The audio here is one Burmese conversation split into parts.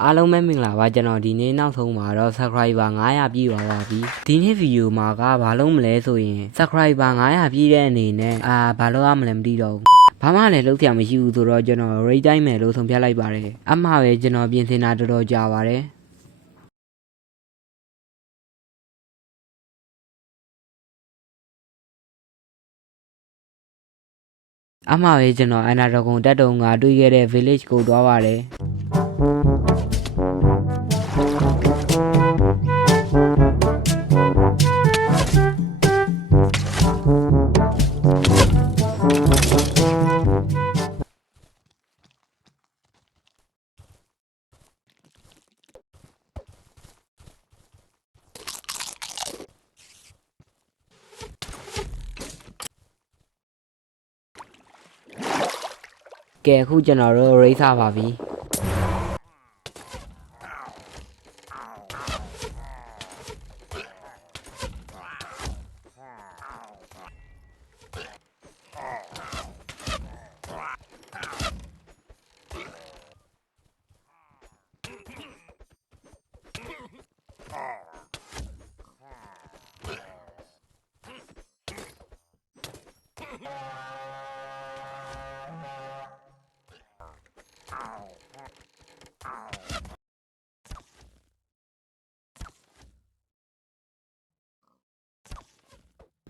အားလုံးပဲမင်္ဂလာပါကျွန်တော်ဒီနေ့နောက်ဆုံးမှာတော့ subscriber 900ပြည့်သွားပါပြီဒီနေ့ဗီဒီယိုမှာကဘာလို့မလဲဆိုရင် subscriber 900ပြည့်တဲ့အနေနဲ့ဘာလို့ရမလဲမသိတော့ဘူးဘာမှလည်းလုပ်စရာမရှိဘူးဆိုတော့ကျွန်တော် rate တိုင်းမယ်လို့ဆုံးဖြတ်လိုက်ပါတယ်အမှားပဲကျွန်တော်ပြင်ဆင်တာတော်တော်ကြာပါတယ်အမှားပဲကျွန်တော်အနာဒဂုံတက်တုံကတွေ့ခဲ့တဲ့ village ကိုသွားပါတယ်ကဲအခုကျွန်တော်တို့ race စားပါပြီ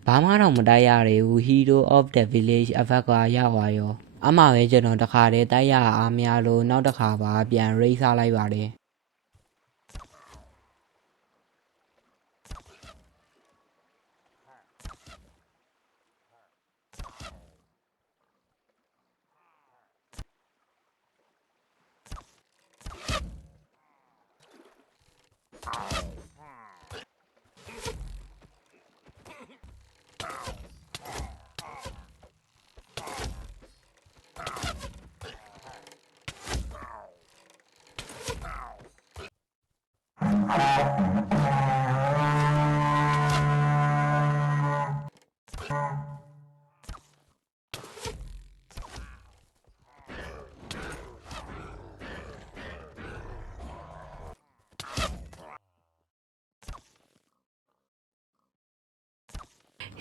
ဘာမှတော့မတိုက်ရရဘူး Hero of the Village effect ကရသွားရောအမှားပဲကျွန်တော်တခါတည်းတိုက်ရအားများလို့နောက်တစ်ခါပါပြန် race စားလိုက်ပါတယ်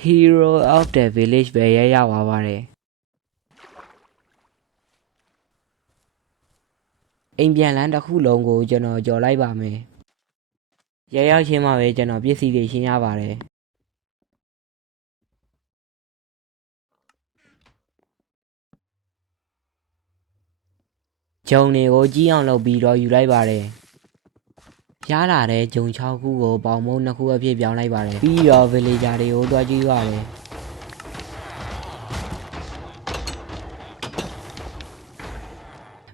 Hero of the Village ပဲရသွားပါတယ်အိမ်ပြန်လန်းတစ်ခုလုံးကိုကျွန်တော်ကြော်လိုက်ပါမယ်ရောက်ချင်းမှပဲကျွန်တော်ပစ္စည်းတွေရှင်းရပါတယ်ဂျုံတွေကိုကြီးအောင်လုပ်ပြီးတော့ယူလိုက်ပါတယ်ရလာတဲ့ဂျုံ6ခုကိုပေါင်မုံ2ခုအဖြစ်ပြောင်းလိုက်ပါတယ်ပြီးတော့ villager တွေကိုတွားကြည့်ရတယ်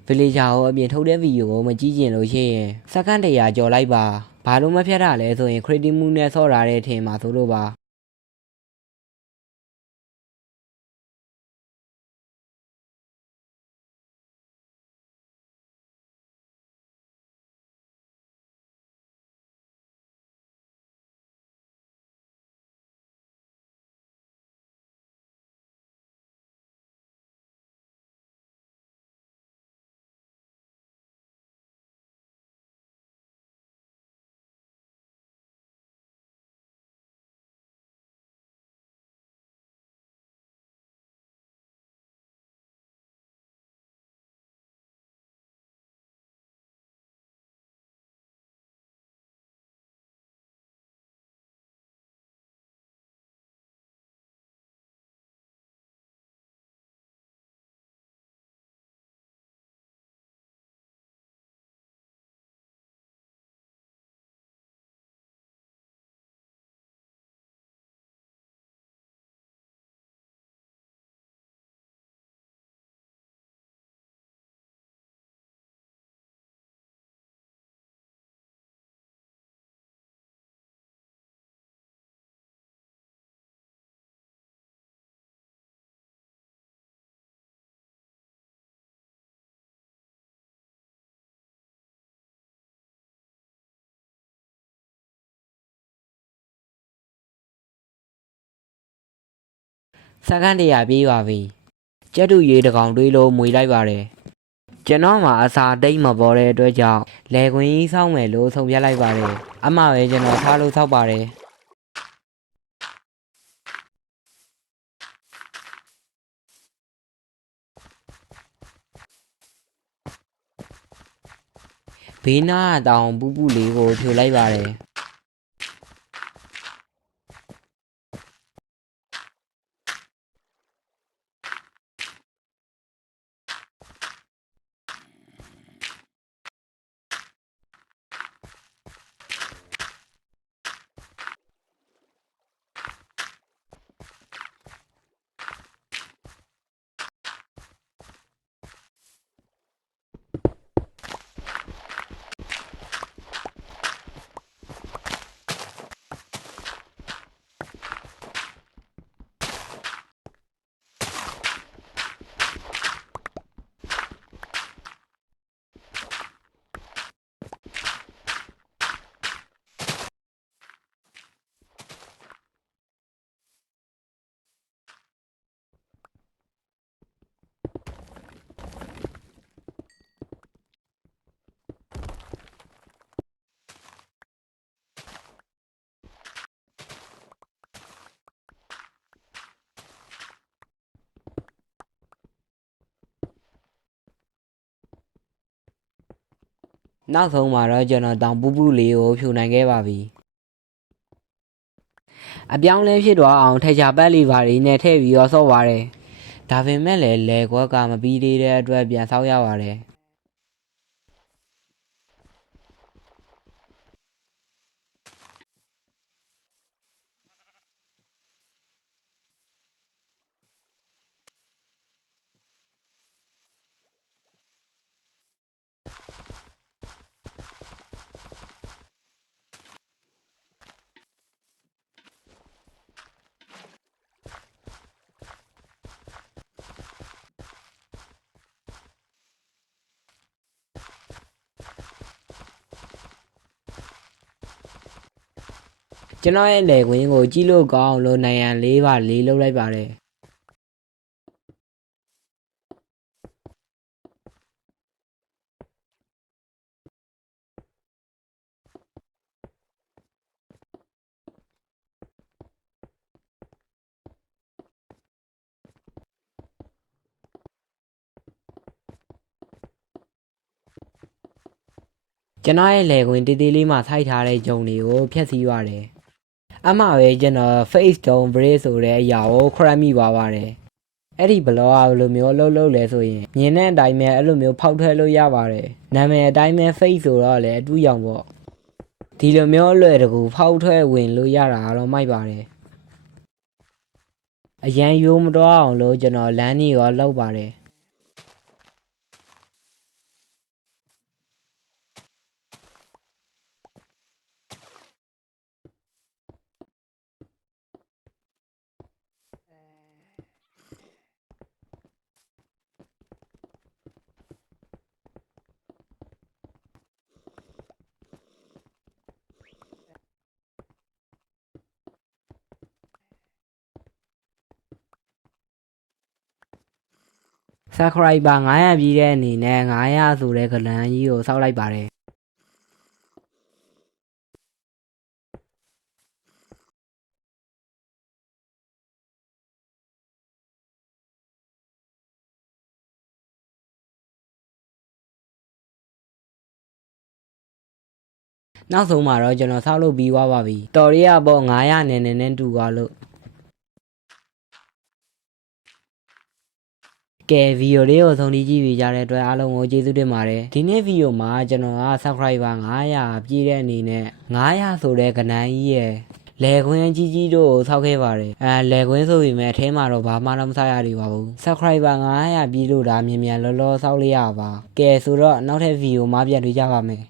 villager ကိုအပြင်ထုတ်တဲ့ဗီဒီယိုကိုမကြည့်ကျင်လို့ရှိရင်စက္ကန့်100ကြော်လိုက်ပါဘာလို့မဖြတ်တာလဲဆိုရင် credit မှုနဲ့ဆော့ထားတဲ့အထင်မှာဆိုလို့ပါစက္ကန့်100ပြေးပါပြီကျက်တူရေးတကောင်တွေးလို့မွေလိုက်ပါတယ် ကျွန်တော်မှာအစာတိတ်မပေါ်တဲ့အတွက်ကြောင့်လေခွင်းကြီးစောင်းမယ်လို့ဆုံးဖြတ်လိုက်ပါတယ်အမှပဲကျွန်တော်ထားလို့ဆောက်ပါတယ်ဘေးနားတောင်ပူပူလေးကိုဖြိုလိုက်ပါတယ်နောက်ဆုံးမှာတော့ကျွန်တော်တောင်ပူပူလေးကိုဖြိုနိုင်ခဲ့ပါပြီအပြောင်းလဲဖြစ်သွားအောင်ထေချာပတ်လီပါလေးနဲ့ထည့်ပြီးတော့ဆော့ပါတယ်ဒါပေမဲ့လည်းလေခွက်ကမပြီးသေးတဲ့အတွက်ပြန်ဆောက်ရပါတယ်ကျွန်တော်ရဲ့လေခွင်းကိုကြည့်လို့ကောင်းအောင်လို့နိုင်ရန်လေးပါလေးလုပ်လိုက်ပါတယ်ကျွန်တော်ရဲ့လေခွင်းတေးသေးလေးမှထိုက်ထားတဲ့ဂျုံတွေကိုဖျက်ဆီးရတယ်အမှပဲကျွန်တော် face down brace ဆိုတဲ့အရာကိုခရမ်းမိပါပါတယ်အဲ့ဒီဘလော့ကဘယ်လိုမျိုးလှုပ်လဲဆိုရင်မြင်တဲ့အတိုင်းပဲအဲ့လိုမျိုးဖောက်ထွက်လို့ရပါတယ်နာမည်အတိုင်းပဲ face ဆိုတော့လည်းအတူရောင်ပေါ့ဒီလိုမျိုးအလွယ်တကူဖောက်ထွက်ဝင်လို့ရတာတော့မိုက်ပါတယ်အရန်ရိုးမတော့အောင်လို့ကျွန်တော်လမ်းကြီးရောလောက်ပါတယ်subscriber 900ပြည့်တဲ့အနေနဲ့900ဆိုတဲ့ကလန်ကြီးကိုစောက်လိုက်ပါတယ်နောက်ဆုံးမှာတော့ကျွန်တော်ဆောက်လုပ်ပြီးသွားပါပြီတော်ရီရပေါ့900နဲ့တူသွားလို့ကဲဗီဒီယိုလေးကိုဆုံးဖြတ်ကြည့်ပြီးကြတဲ့အတွက်အားလုံးကိုကျေးဇူးတင်ပါတယ်ဒီနေ့ဗီဒီယိုမှာကျွန်တော်က subscriber 900ပြည့်တဲ့အနေနဲ့900ဆိုတဲ့ကဏ္ဍကြီးရဲ့လေခွင်းကြီးကြီးတို့ကိုဆောက်ခဲ့ပါတယ်လေခွင်းဆိုပေမဲ့အထဲမှာတော့ဘာမှတော့မဆောက်ရသေးပါဘူး subscriber 900ပြည့်လို့ဒါမြန်မြန်လောလောဆောက်လိုက်ရပါကဲဆိုတော့နောက်ထပ်ဗီဒီယိုမှာပြန်တွေ့ကြပါမယ်